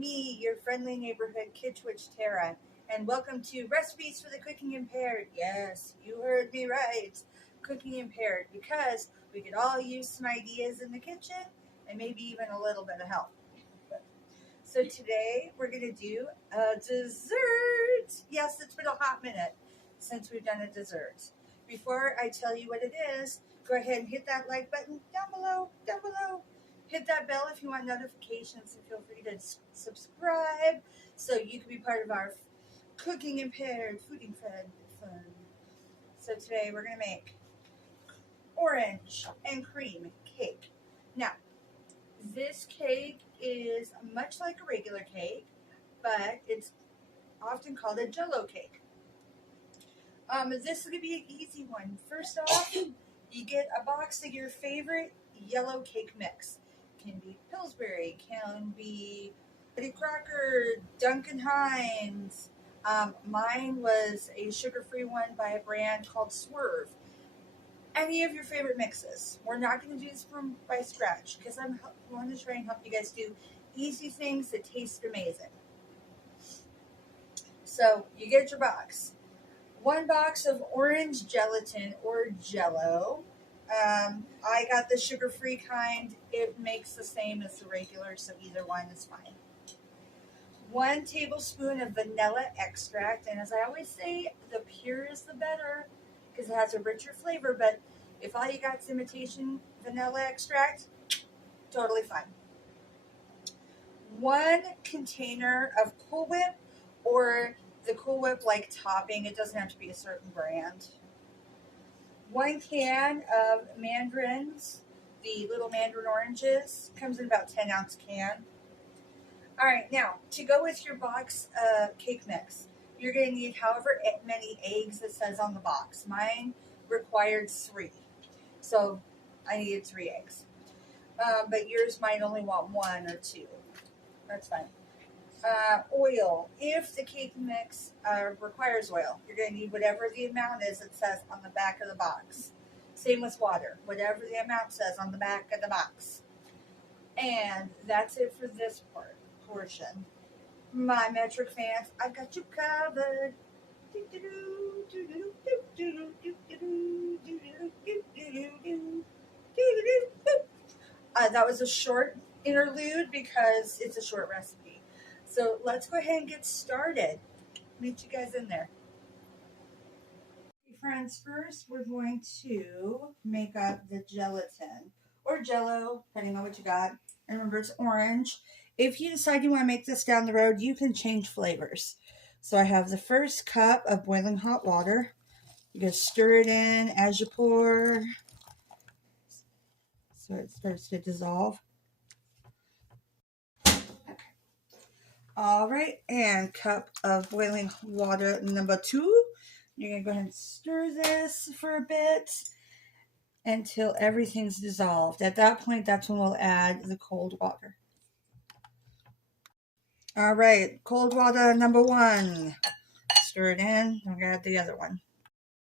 me, your friendly neighborhood Kid Witch Tara, and welcome to Recipes for the Cooking Impaired. Yes, you heard me right. Cooking Impaired, because we could all use some ideas in the kitchen and maybe even a little bit of help. So today we're going to do a dessert. Yes, it's been a hot minute since we've done a dessert. Before I tell you what it is, go ahead and hit that like button down below. Hit that bell if you want notifications, and feel free to subscribe so you can be part of our Cooking Impaired Fooding Fun. So today we're going to make orange and cream cake. Now, this cake is much like a regular cake, but it's often called a Jello cake. This is going to be an easy one. First off, you get a box of your favorite yellow cake mix. Can be Pillsbury, can be Betty Crocker, Duncan Hines. Mine was a sugar-free one by a brand called Swerve. Any of your favorite mixes. We're not going to do this by scratch because I want to try and help you guys do easy things that taste amazing. So you get your box. 1 box of orange gelatin or Jello. I got the sugar-free kind. It makes the same as the regular, so either one is fine. 1 tablespoon of vanilla extract, and as I always say, the pure is the better because it has a richer flavor, but if all you got is imitation vanilla extract, totally fine. 1 container of Cool Whip, or the Cool Whip like topping. It doesn't have to be a certain brand. 1 can of mandarins, the little mandarin oranges. Comes in about 10-ounce can. Alright, now, to go with your box cake mix, you're going to need however many eggs it says on the box. Mine required 3. So, I needed 3 eggs. But yours might only want 1 or 2. That's fine. Oil. If the cake mix requires oil, you're going to need whatever the amount is it says on the back of the box. Same with water. Whatever the amount says on the back of the box. And that's it for this portion. My metric fans, I got you covered. That was a short interlude because it's a short recipe. So let's go ahead and get started. Meet you guys in there. Okay, friends, first we're going to make up the gelatin or Jello, depending on what you got. And remember, it's orange. If you decide you want to make this down the road, you can change flavors. So I have the first cup of boiling hot water. You just stir it in as you pour, so it starts to dissolve. All right, and cup of boiling water number 2. You're going to go ahead and stir this for a bit until everything's dissolved. At that point, that's when we'll add the cold water. All right, cold water number 1. Stir it in. I'm going to add the other one.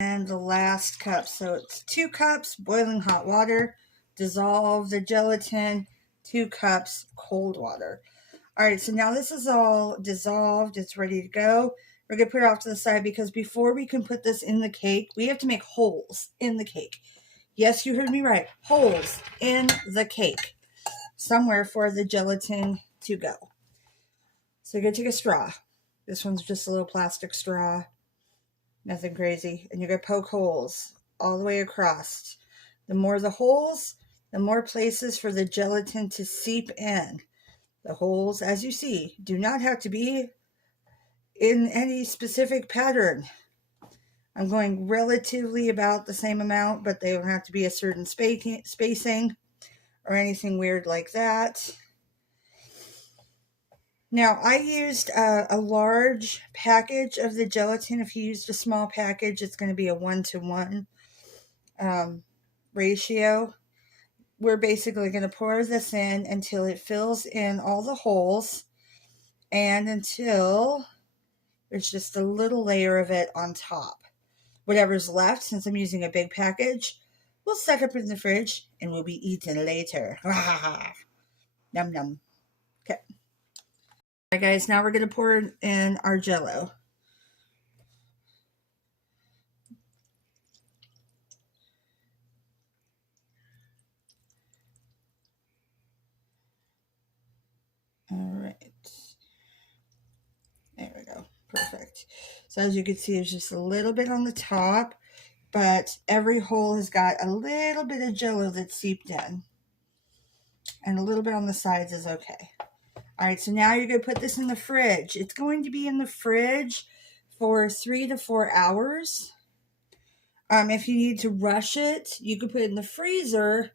And the last cup. So it's 2 cups boiling hot water. Dissolve the gelatin. 2 cups cold water. All right, so now this is all dissolved. It's ready to go. We're going to put it off to the side because before we can put this in the cake, we have to make holes in the cake. Yes, you heard me right. Holes in the cake. Somewhere for the gelatin to go. So you're going to take a straw. This one's just a little plastic straw. Nothing crazy. And you're going to poke holes all the way across. The more the holes, the more places for the gelatin to seep in. The holes, as you see, do not have to be in any specific pattern. I'm going relatively about the same amount, but they don't have to be a certain spacing or anything weird like that. Now, I used a large package of the gelatin. If you used a small package, it's going to be a 1-to-1 ratio. We're basically going to pour this in until it fills in all the holes and until there's just a little layer of it on top. Whatever's left, since I'm using a big package, we'll set up in the fridge and we'll be eating later. Num num. Okay. Alright guys, now we're going to pour in our Jello. Alright. There we go. Perfect. So as you can see, there's just a little bit on the top, but every hole has got a little bit of Jello that's seeped in. And a little bit on the sides is okay. Alright, so now you're going to put this in the fridge. It's going to be in the fridge for 3 to 4 hours. If you need to rush it, you could put it in the freezer,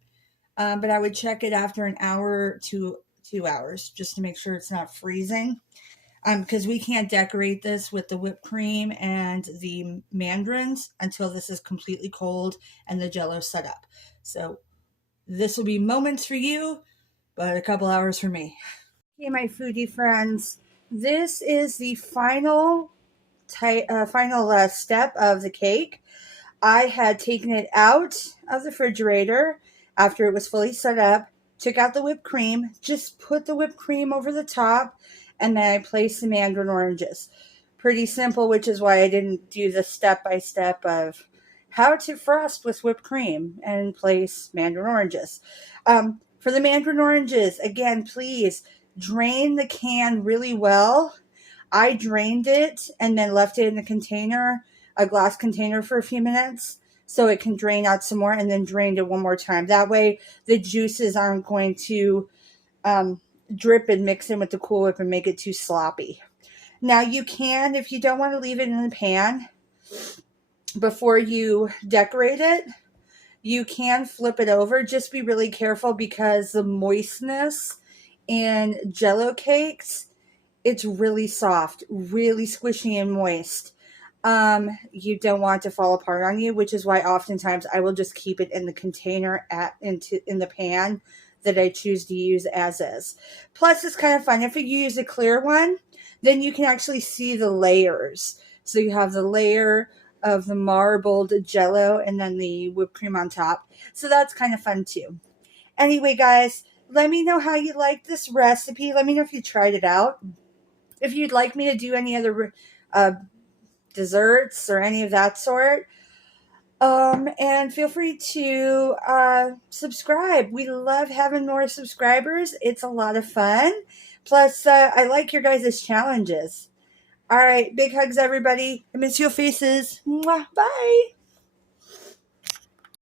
but I would check it after an hour to 2 hours just to make sure it's not freezing. Because we can't decorate this with the whipped cream and the mandarins until this is completely cold and the Jello set up. So this will be moments for you, but a couple hours for me. Okay, my foodie friends, this is the final step of the cake. I had taken it out of the refrigerator after it was fully set up, took out the whipped cream, just put the whipped cream over the top, and then I placed the mandarin oranges. Pretty simple, which is why I didn't do the step-by-step of how to frost with whipped cream and place mandarin oranges. For the mandarin oranges, again, please drain the can really well. I drained it and then left it in a container, a glass container, for a few minutes so it can drain out some more, and then drained it one more time. That way the juices aren't going to drip and mix in with the Cool Whip and make it too sloppy. Now you can, if you don't want to leave it in the pan before you decorate it, you can flip it over. Just be really careful because the moistness in Jello cakes, it's really soft, really squishy and moist. You don't want it to fall apart on you, which is why oftentimes I will just keep it in the container in the pan that I choose to use as is. Plus, it's kind of fun. If you use a clear one, then you can actually see the layers. So you have the layer of the marbled Jello and then the whipped cream on top. So that's kind of fun too. Anyway, guys, let me know how you like this recipe. Let me know if you tried it out. If you'd like me to do any other desserts or any of that sort, and feel free to subscribe. We love having more subscribers. It's a lot of fun. Plus, I like your guys' challenges. All right, big hugs, everybody. I miss your faces. Mwah, bye.